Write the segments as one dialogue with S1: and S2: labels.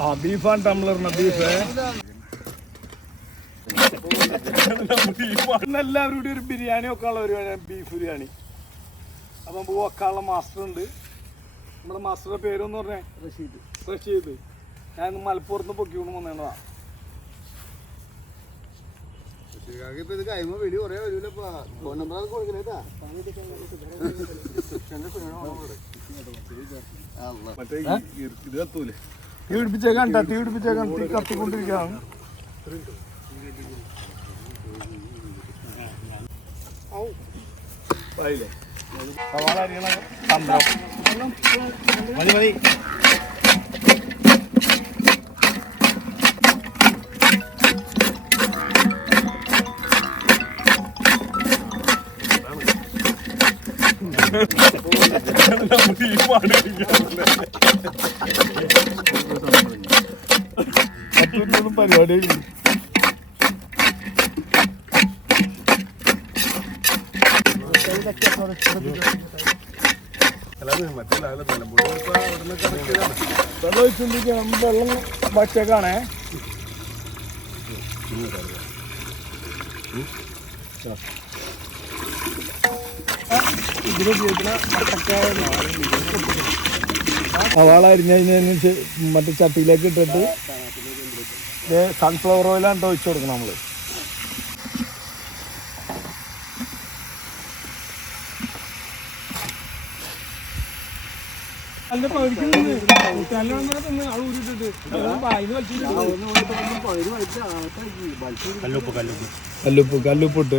S1: ആ ബീഫാണ് ടംബ്ലറിന് ബീഫ്. എല്ലാവരും കൂടി ഒരു ബിരിയാണി വെക്കാനുള്ള ഒരു ബീഫ് ബിരിയാണി. അപ്പം നമുക്ക് വെക്കാനുള്ള മാസ്റ്റർ ഉണ്ട് നമ്മുടെ മാസ്റ്ററുടെ പേരെന്ന് പറഞ്ഞേ? റഷീദ്. റഷീദ്. ഞാൻ ഇന്ന് മലപ്പുറത്ത് പൊക്കിക്കൊണ്ട്
S2: വന്നേണ്ടതാ
S1: മറ്റേ ഇത് കത്തൂലേ? തീ പിടിപ്പിച്ചേക്കാൻ തീ പിടിപ്പിച്ചേക്കാൻ തീ കത്തിക്കൊണ്ടിരിക്കുകയാണ്. സവാള അരിയണ തന്ത്രം
S2: മതി മതി.
S1: പരിപാടിയില്ല വെള്ളം ഒഴിച്ചുകൊണ്ടിരിക്കുകയാണ് വെള്ളം വച്ചേക്കാണേ. ഇതിന് ഉപയോഗിക്കുന്ന മറ്റേ ചട്ടിയിലേക്ക് ഇട്ടിട്ട് സൺഫ്ലവർ ഓയിലാണ് ഒഴിച്ചു കൊടുക്കണം നമ്മൾ. കല്ലുപ്പ് കല്ലുപ്പ്.
S2: കല്ലുപ്പ് അത്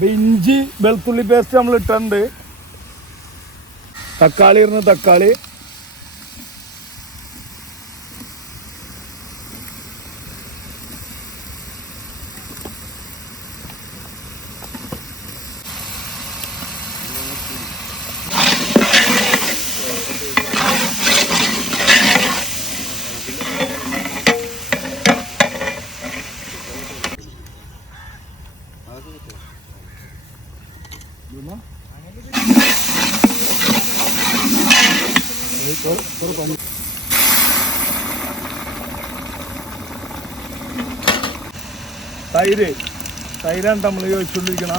S1: അപ്പൊ ഇഞ്ചി വെളുത്തുള്ളി പേസ്റ്റ് നമ്മൾ ഇട്ടിട്ടുണ്ട്. തക്കാളി ഇരുന്ന് തക്കാളി. തൈര് തൈരാണ് നമ്മൾ ചോദിച്ചുകൊണ്ടിരിക്കണ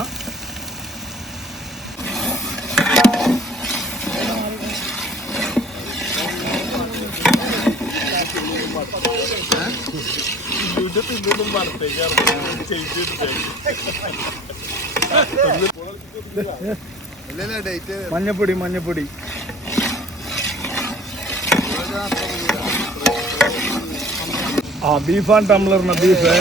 S1: മഞ്ഞപ്പൊടി മഞ്ഞപ്പൊടി. ആ ബീഫാണ് ടംബ്ലറിന് ബീഫ്.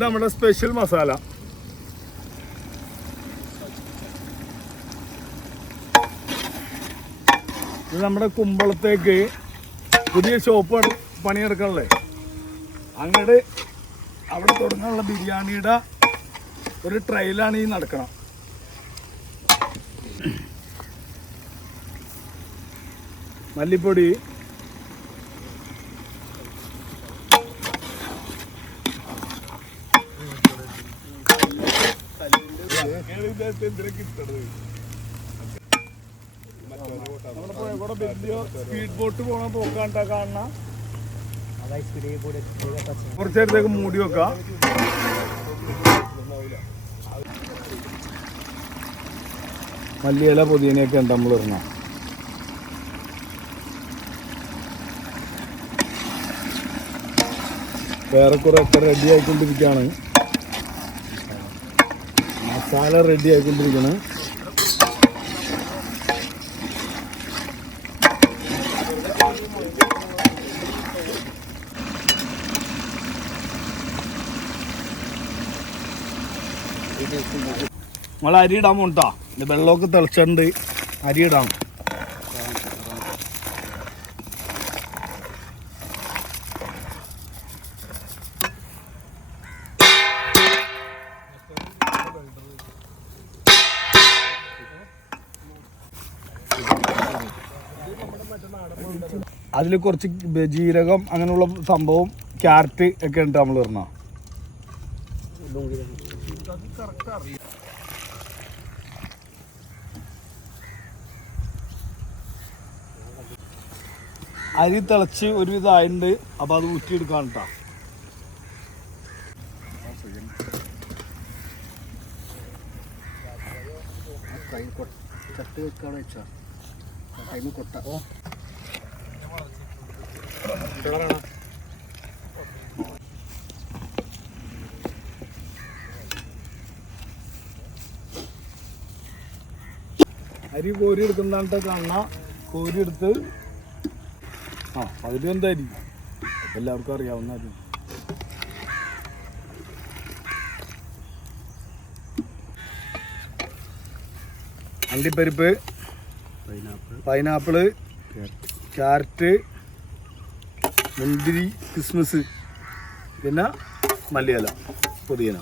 S1: നമ്മുടെ സ്പെഷ്യൽ മസാല നമ്മുടെ കുമ്പളത്തേക്ക് പുതിയ ഷോപ്പ് പണിയെടുക്കണല്ലേ അങ്ങോട്ട് അവിടെ തുടങ്ങാനുള്ള ബിരിയാണിയുടെ ഒരു ട്രയലാണ് ഈ നടക്കണം. മല്ലിപ്പൊടി. വലിയ സ്പീഡ് ബോട്ട് പോണ പോക്കാണ്ടാ കാണുന്ന. കുറച്ച് നേരത്തേക്ക് മൂടി വെക്കാം. മല്ലിയില പുതിയനൊക്കെ ഉണ്ട് നമ്മൾ ഇറങ്ങ വേറെ കുറെ ഒക്കെ റെഡി ആയിക്കൊണ്ടിരിക്കുകയാണ് മസാല റെഡി ആയിക്കൊണ്ടിരിക്കുകയാണ് നമ്മൾ അരി ഇടാൻ പോണ്ടാ വെള്ളമൊക്കെ തിളച്ചിട്ടുണ്ട്. അരി ഇടാം. അതിൽ കുറച്ച് ജീരകം അങ്ങനെയുള്ള സംഭവം ക്യാരറ്റ് ഒക്കെ ഉണ്ട് നമ്മൾ ഇടണം അരി തിളച്ച് ഒരുവിധം ആയിട്ടുണ്ട് അപ്പോൾ അത് ഊറ്റിയെടുക്കാൻ കൊട്ട അരി കോരി എടുക്കുന്നതാണ് കണ്ണ കോരി എടുത്ത് ആ അതിൽ എന്തായിരിക്കും? എല്ലാവർക്കും അറിയാവുന്ന അരി അണ്ടിപ്പരിപ്പ്
S2: പൈനാപ്പിൾ
S1: പൈനാപ്പിൾ ക്യാരറ്റ്. മുന്തിരി ക്രിസ്മസ് പിന്നെ മല്ലിയല പുതിയന.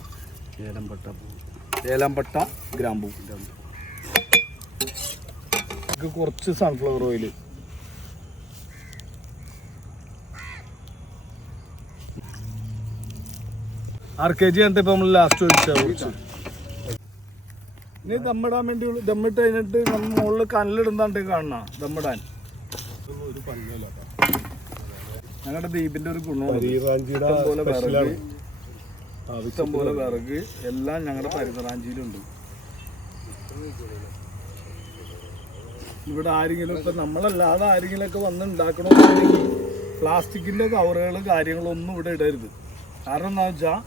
S2: ഏലംപട്ട ഏലംപട്ട
S1: ഗ്രാമ്പൂ. ഗ്രാമ്പൂ. ഇത് കുറച്ച് sunflower oil R K G എന്നിട്ട് ഇപ്പൊ നമ്മൾ ലാസ്റ്റ് ചോദിച്ചു കുറച്ച്. ഇനി ദമ്മിടാൻ വേണ്ടി ദമ്മിട്ട് കഴിഞ്ഞിട്ട് നമ്മൾ മുകളിൽ കനലിടുന്നാണ്ട് കാണണ ദമ്മിടാൻ ഞങ്ങളുടെ ദ്വീപിന്റെ ഒരു ഗുണമാണ് വിറക്. ഇഷ്ടംപോലെ വിറക്. എല്ലാം ഞങ്ങളുടെ പരിതറാഞ്ചിയിലുണ്ട് ഇവിടെ ആരെങ്കിലും ഇപ്പം നമ്മളല്ലാതെ ആരെങ്കിലും ഒക്കെ വന്ന് ഉണ്ടാക്കണമെന്നുണ്ടെങ്കിൽ പ്ലാസ്റ്റിക്കിന്റെ കവറുകൾ കാര്യങ്ങളൊന്നും ഇവിടെ ഇടരുത്. കാരണം എന്താ വെച്ചാൽ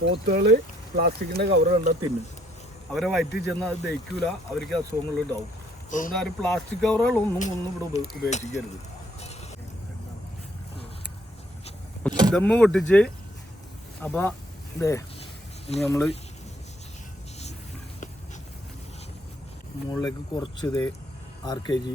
S1: പോത്തുകൾ പ്ലാസ്റ്റിക്കിന്റെ കവർ കണ്ടാൽ തിന്നും. അവരെ വയറ്റിൽ ചെന്ന് അത് ദഹിക്കൂല അവർക്ക് അസുഖങ്ങളുണ്ടാവും. അതുകൊണ്ട് ആരും പ്ലാസ്റ്റിക് കവറുകളൊന്നും ഒന്നും ഇവിടെ ഉപയോഗിക്കരുത് ദമ്മ് പൊട്ടിച്ച് അപ്പോൾ ഇതേ ഇനി നമ്മൾ മുകളിലേക്ക് കുറച്ച് ഇതേ ആർ കെ ജി.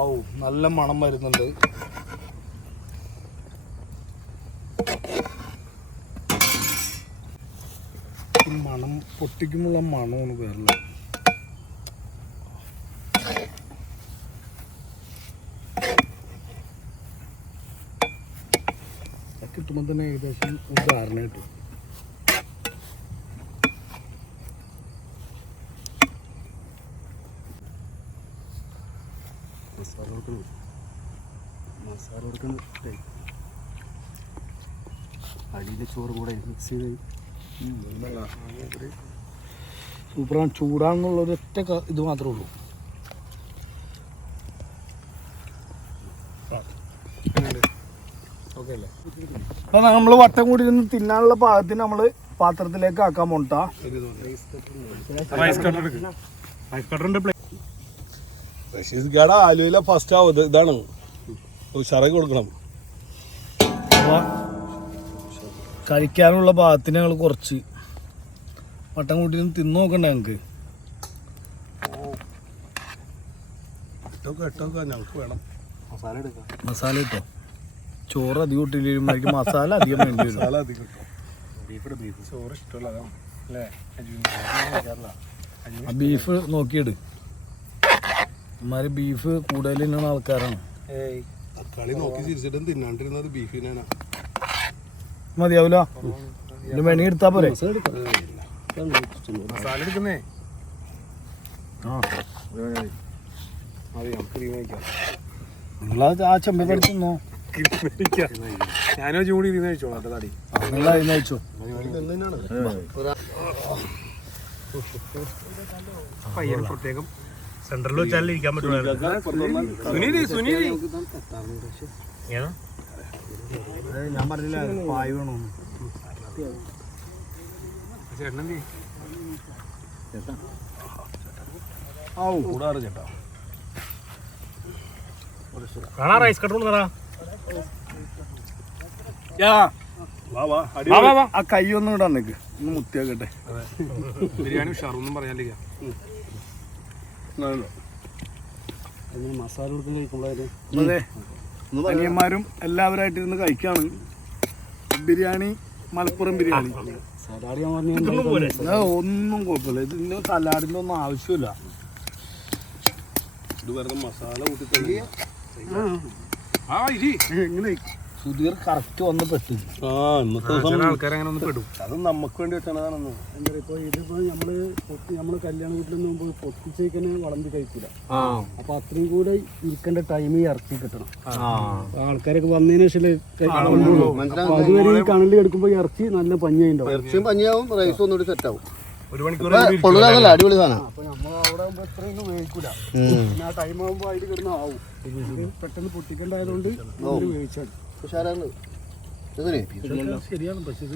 S1: ഔ നല്ല മണം വരുന്നുണ്ട്. പൊട്ടിക്കുമുള്ള മണമാണ് വേറില്ല കിട്ടുമ്പോൾ തന്നെ ഏകദേശം ഒരു ധാരണ കിട്ടും.
S2: മസാല മസാല കൊടുക്കണം അടിയിലെ ചോറും കൂടെ മിക്സ് ചെയ്ത്
S1: സൂപ്പറാണ്. ചൂടാന്നുള്ള ഒരൊറ്റ ഇത് മാത്രമേ ഉള്ളൂ. അപ്പൊ നമ്മൾ വട്ടം കൂടി ഇരുന്ന് തിന്നാനുള്ള പാകത്തിന് നമ്മൾ പാത്രത്തിലേക്ക് ആക്കാൻ പോണ്ട
S3: റഷീദ് ഗാഡ ആലുവിലെ ഫസ്റ്റ് ആവും ഇത്. ഇതാണ്. ഉഷാറാക്കി കൊടുക്കണം.
S1: കഴിക്കാനുള്ള പാകത്തിന് ഞങ്ങൾ കുറച്ച് വട്ടം കൂട്ടി നിന്ന് തിന്നു നോക്കണ്ടേ ഞങ്ങൾക്ക്
S3: വേണം.
S2: മസാല എടുക്കാം.
S1: മസാല ഇട്ടോ? ചോറ് അധികം ഇട്ടില്ലെങ്കിൽ മസാല അധികം വേണ്ടി വരും.
S3: മസാല അധികം കിട്ടും ചോറ് അല്ലേ?
S1: ബീഫ് നോക്കിയിട്. ഇമാര് ബീഫ് കൂടുതൽ തിന്നുന്ന ആൾക്കാരാണ്.
S3: കളി നോക്കി ചിരിച്ചിട്ടും തിന്നാണ്ടിരുന്നത് ബീഫിനാണ്
S1: മതിയാവൂല? മെണി വേണമെങ്കിൽ എടുത്താ പോരെ?
S3: മസാല എടുക്കുന്നേ
S1: ആ. നിങ്ങൾ ആ
S3: ഞാനോ ജൂണി ഇരുന്ന് കഴിച്ചോളാം എന്റെ തടി.
S1: നിങ്ങൾ അതിന് അയച്ചോ
S3: പയ്യന് പ്രത്യേകം സെന്ററിൽ വെച്ചാലേ ഇരിക്കാൻ പറ്റുള്ളൂ. സുനീതി സുനീതി
S1: ഞാൻ പറഞ്ഞില്ല പായ് വേണമെന്ന്
S3: ചേട്ടനെന്തി?
S1: ആവൂ
S3: കൂടാറ് ചേട്ടാ.
S4: കാണാ റൈസ് കട്ടർ കൊണ്ടുവന്നടാ
S3: വാ വാ അടി.
S1: ആ കൈ ഒന്നും ഇടാൻ നിക്ക്. ഒന്ന് മുത്തിയാക്കട്ടെ.
S3: ബിരിയാണി ഉഷാറൊന്നും പറയാനില്ല.
S2: മസാല കൊടുത്ത് കഴിക്കുമ്പോഴായിരുന്നു
S1: അതെ. അനിയന്മാരും എല്ലാവരായിട്ട് ഇരുന്ന് കഴിക്കാണ്. ബിരിയാണി മലപ്പുറം ബിരിയാണി. ഒന്നും കുഴപ്പമില്ല. ഇതിന് സലാഡിന്റെ ഒന്നും ആവശ്യമില്ല.
S3: ഇത് വെറുതെ മസാല കൂട്ടി ആ ഇരി.
S1: എങ്ങനെ സുധീർ കറക്റ്റ് വന്ന് പെട്ടു.
S3: അത് നമുക്ക് വേണ്ടി
S2: എന്താ ഇപ്പോൾ ഇതിപ്പോ നമ്മൾ പൊട്ടി നമ്മൾ കല്യാണ വീട്ടിൽ മുമ്പ് പൊട്ടിച്ചേക്കനെ വളമ്പി കഴിക്കില്ല
S1: ആ.
S2: അപ്പൊ അത്രയും കൂടെ ഇരിക്കേണ്ട ടൈം ഇറക്കി കിട്ടണം. ആൾക്കാരൊക്കെ വന്നതിന് ശേഷം അതുവരെ ഈ കണലിൽ എടുക്കുമ്പോ ഇറച്ചി നല്ല പഞ്ഞയുണ്ടാവും
S5: ഇറച്ചിയും പഞ്ഞാവും റൈസും ഒന്നുകൂടി സെറ്റ് ആവും.
S4: ഒരു മണിക്കൂർ
S5: കൊള്ളാതല്ല അടിപൊളി സാധനം.
S2: അപ്പൊ നമ്മൾ അവിടെ ആകുമ്പോ ഇത്രയൊന്നും വേവിക്കൂല. പിന്നെ ആ ടൈം ആകുമ്പോ അതിൽ കിടന്ന് ആവും. ഇത് പെട്ടെന്ന് പൊട്ടിക്കണ്ടായതുകൊണ്ട് വേവിച്ചാൽ
S5: ഉഷാറാണ്.
S1: ശരിയാണ് പക്ഷേ